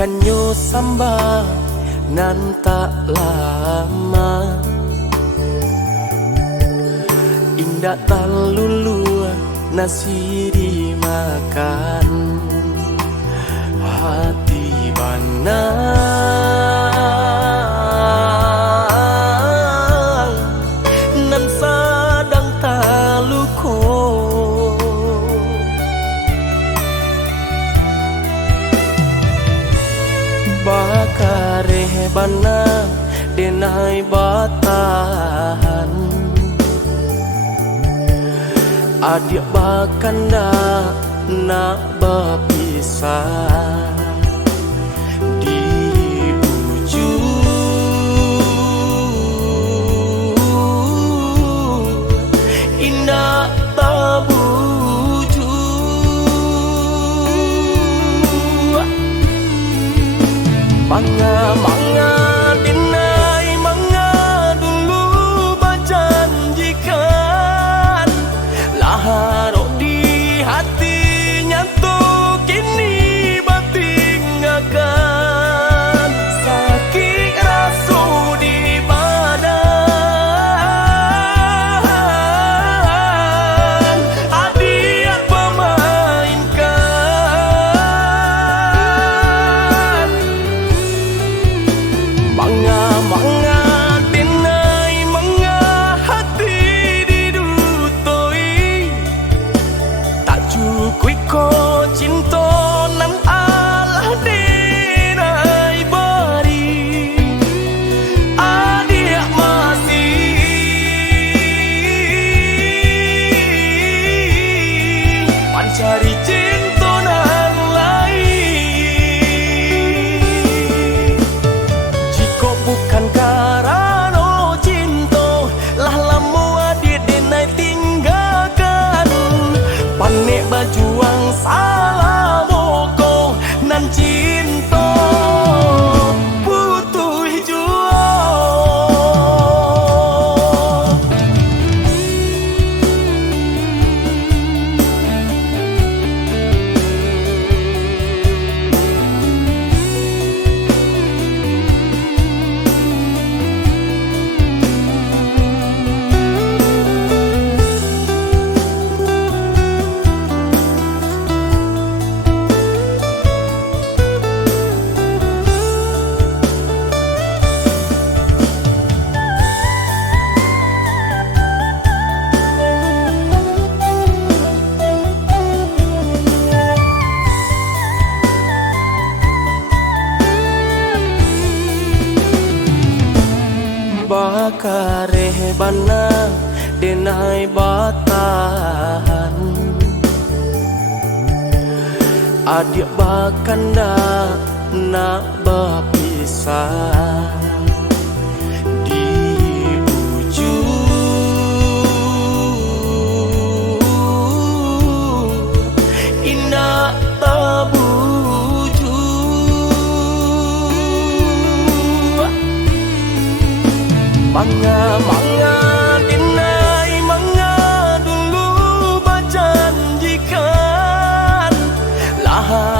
kanyo samba nan tak lama, indah talulu nasi dimakan, hati bana nan sadang taluko, bakare bana denai batahan, adik bakanda nak berpisah di buju indah tabuju, manga dinai manga dulu berjanjikan, laharo di hatinya tuh kini bertinggalkan, sakit rasu di badan, adik pemainkan, manga dinai manga hati didutoi, tak cukup ko cinta nan Allah dinai beri, adik masih mencari cinta nan lain. Jika bukan karena cinta, lah lamu adik dinai tinggalkan, panik berjuang salah moko nan cinta putuh jua. Bakare bana denai batahan, adik bakanda nak berpisah di buju indah tabuju, manga dinai manga dulu berjanjikan, lah